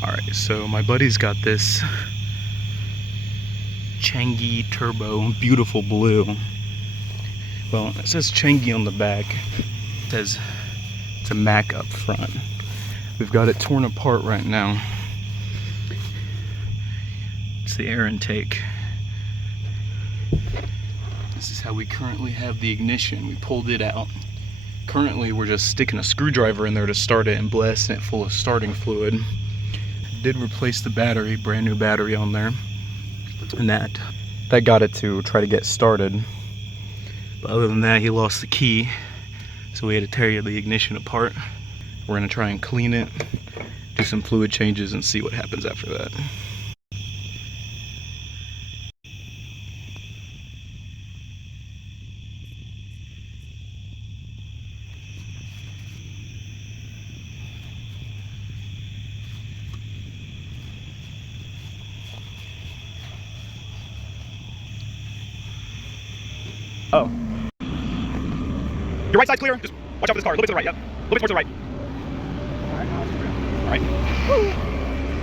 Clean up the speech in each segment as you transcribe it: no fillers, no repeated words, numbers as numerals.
Alright, so my buddy's got this Changee Turbo, beautiful blue. Well, it says Changee on the back. It says it's a Mack up front. We've got it torn apart right now. It's the air intake. This is how we currently have the ignition. We pulled it out. Currently, we're just sticking a screwdriver in there to start it and blasting it full of starting fluid. Did replace the battery, brand new battery on there, and that got it to try to get started. But other than that, he lost the key, so we had to tear the ignition apart. We're gonna try and clean it, do some fluid changes, and see what happens after that. Oh. Your right side's clear. Just watch out for this car. A little bit to the right, yep. A little bit towards the right. Alright.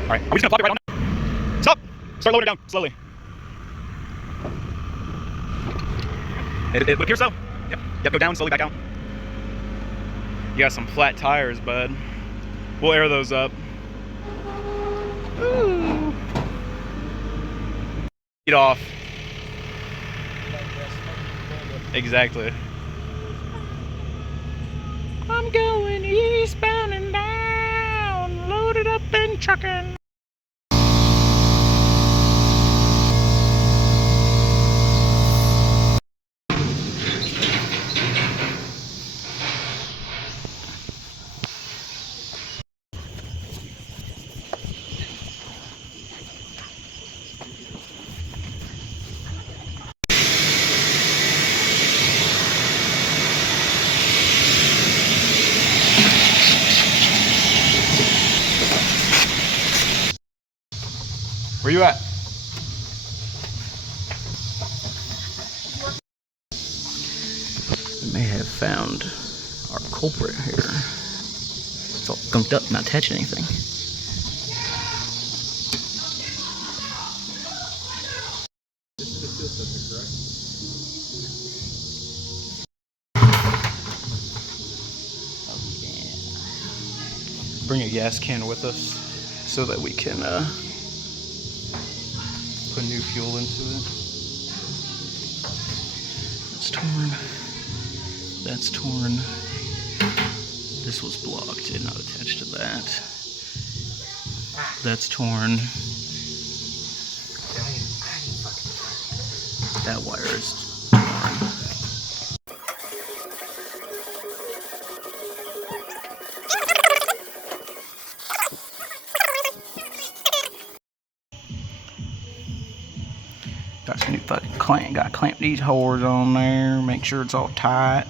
Alright. Are we just gonna plop it right on there? Stop! Start lowering it down, slowly. It appears so. Yep, go down, slowly back out. You got some flat tires, bud. We'll air those up. Ooh. Get off. Exactly. I'm going eastbound and down, loaded up and trucking. Where you at? We may have found our culprit here. It's all gunked up, not touching anything. This is the fuel filter, correct? Oh yeah. Bring a gas can with us so that we can put new fuel into it. That's torn. That's torn. This was blocked and not attached to that. That's torn. That wire is torn. Got some new fucking clamp. Got to clamp these whores on there. Make sure it's all tight.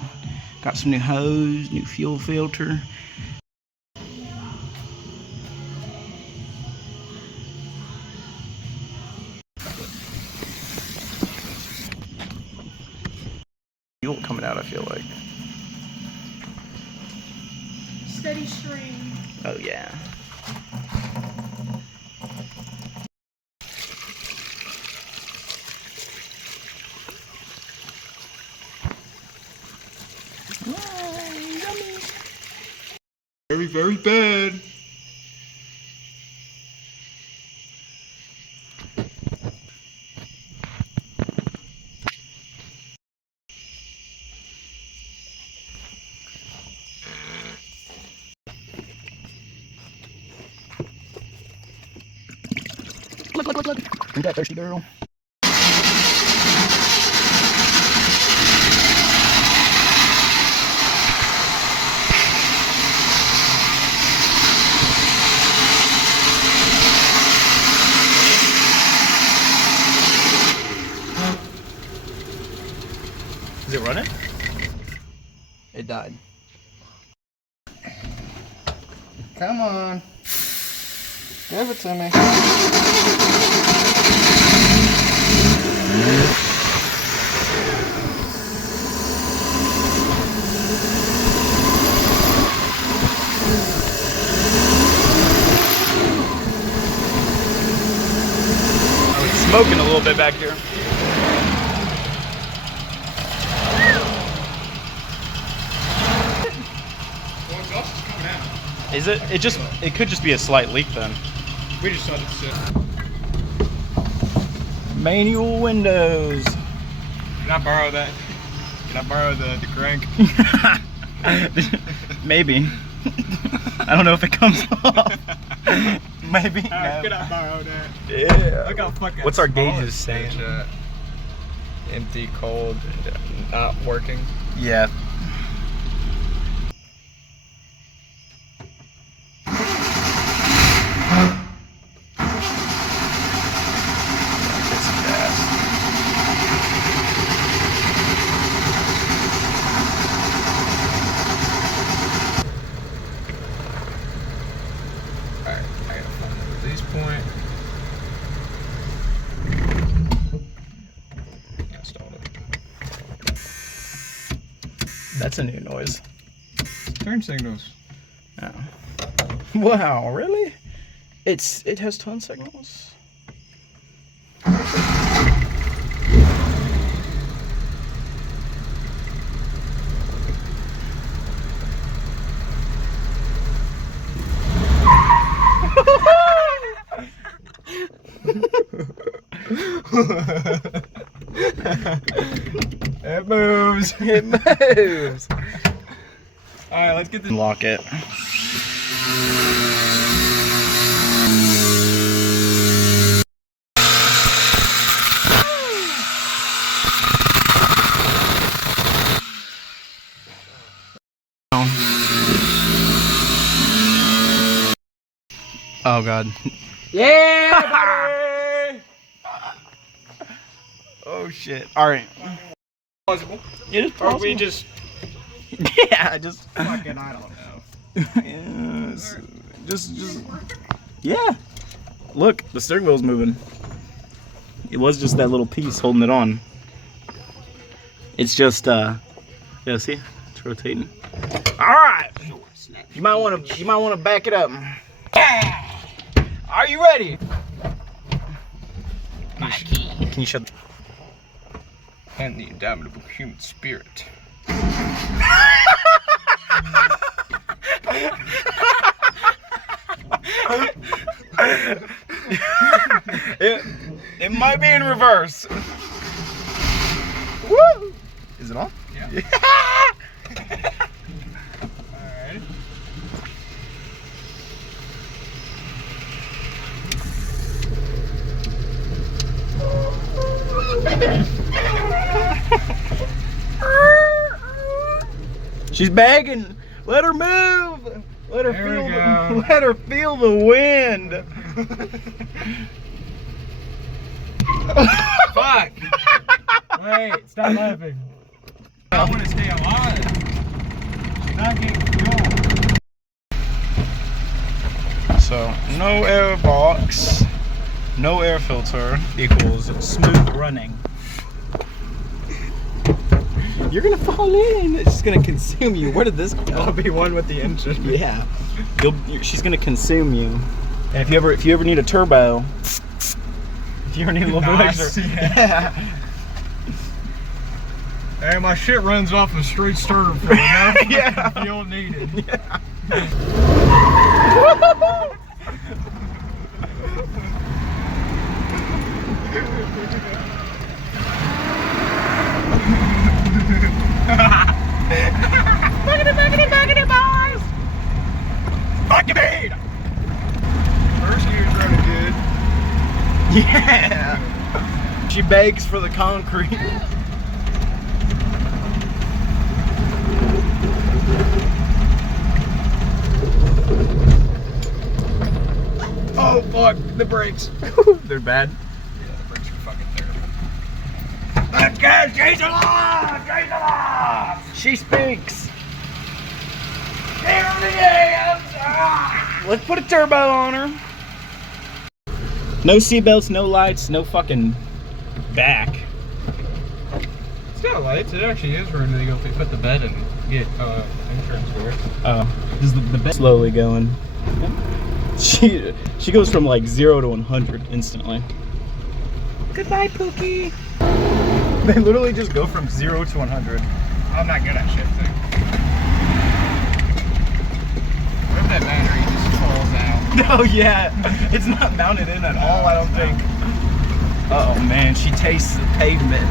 Got some new hose, new fuel filter. Fuel coming out, I feel like. Steady stream. Oh yeah. Very, very bad. Look. Drink that, thirsty girl. Is it running? It died. Come on. Give it to me. smoking a little bit back here. Well, exhaust is coming out. Is it? It could just be a slight leak then. We just let it sit. Manual windows. Can I borrow that? Can I borrow the crank? Maybe. I don't know if it comes off. Maybe. No. Can I borrow that? Yeah. Look how fucking What's our small gauges it's saying? Empty, cold, not working. Yeah. Alright, I gotta find the release point. Installed it. That's a new noise. Turn signals. Oh. Wow, really? It has turn signals. It moves. It moves. Alright, let's get this. Lock it. Oh god. Yeah, buddy! Oh shit. Alright. Possible. It is Or possible. we just Yeah, just fucking, I don't know. yes. Just yeah. Look, the steering wheel's moving. It was just that little piece holding it on. It's just yeah, see? It's rotating. Alright. You might wanna back it up. Are you ready? Can you shut And the indomitable human spirit. It might be in reverse. Woo! Is it on? Yeah. Alright. She's begging. Let her move. Let her There we feel. go. Let her feel the wind. Fuck! Wait, stop laughing. I want to stay alive. She's not getting fuel. So no air box, no air filter equals smooth running. You're gonna fall in. It's just gonna consume you. Where did this I'll go? be one with the engine. Yeah, she's gonna consume you. And if you ever need a turbo, if you ever need a little bit Nice, extra, yeah. Hey, my shit runs off the straight starter for enough Yeah. fuel needed. Yeah. First year's running good. Yeah. She begs for the concrete. Oh fuck, the brakes. They're bad. Yeah, the brakes are fucking terrible. Let's go, chase them off! Chase them off! She speaks. Let's put a turbo on her. No seatbelts, no lights, no fucking back. It's got lights. It actually is running to go put the bed and get insurance for it. Oh, this is the best. Slowly going. She goes from like 0 to 100 instantly. Goodbye, Pookie. They literally just go from 0 to 100. I'm not good at shifting. What if that battery just falls out? No, yeah. It's not mounted in at all, I don't think. Oh man, she tastes the pavement.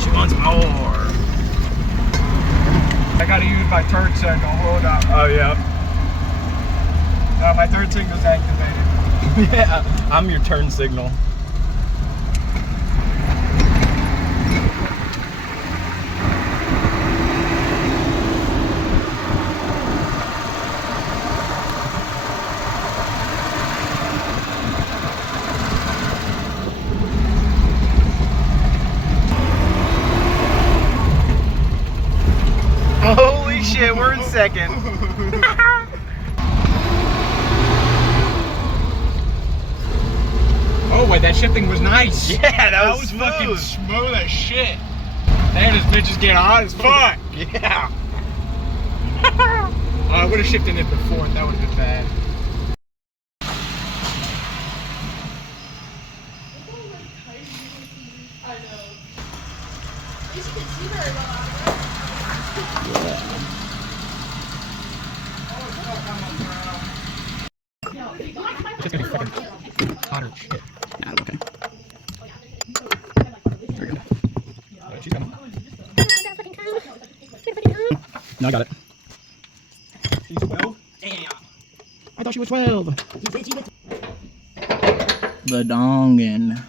She wants more. I gotta use my turn signal. Hold up. Oh, yeah. No, my turn signal's activated. Yeah, I'm your turn signal. Holy shit, we're in second. Oh wait, that shifting was nice. Yeah, that was fucking smooth. smooth as shit. Damn, this bitch is getting hot as fuck. Yeah. I would have shifted it before. That would have been bad. I know. At least you can see very well out of It's just gonna be fucking hotter shit. Nah, okay. Very good. She's coming. No, I got it. She's 12? Damn. I thought she was 12. The Dongan.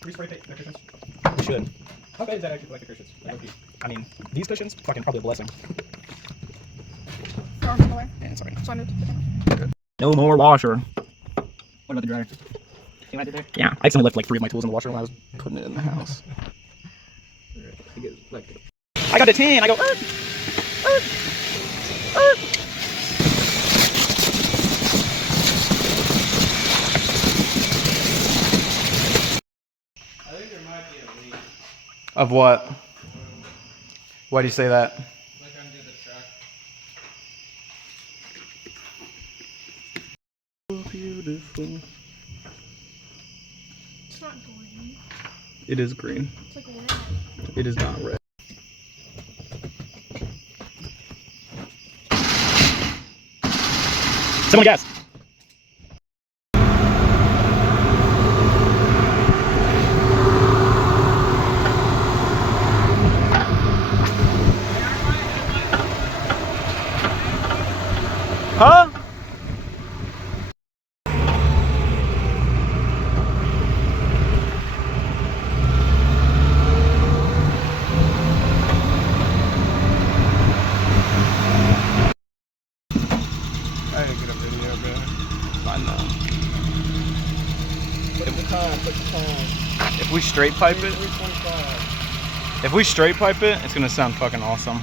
Can we spray paint the cushions? We should. How bad is that actually for like the cushions? Like, okay. I mean, these cushions, fucking probably a blessing. Yeah, it's alright. No more washer. What about the dryer? You want it there? Yeah, I accidentally left like 3 of my tools in the washer when I was putting it in the house. I got a 10. I go, I think there might be a leak. Of what? Why do you say that? Like under the truck. So beautiful. It's not green. It is green. It's like red. It is not red. Someone gas. Huh? I didn't get a video, man. I know. Put the time. If we straight pipe it, 325. if we straight pipe it, it's gonna sound fucking awesome.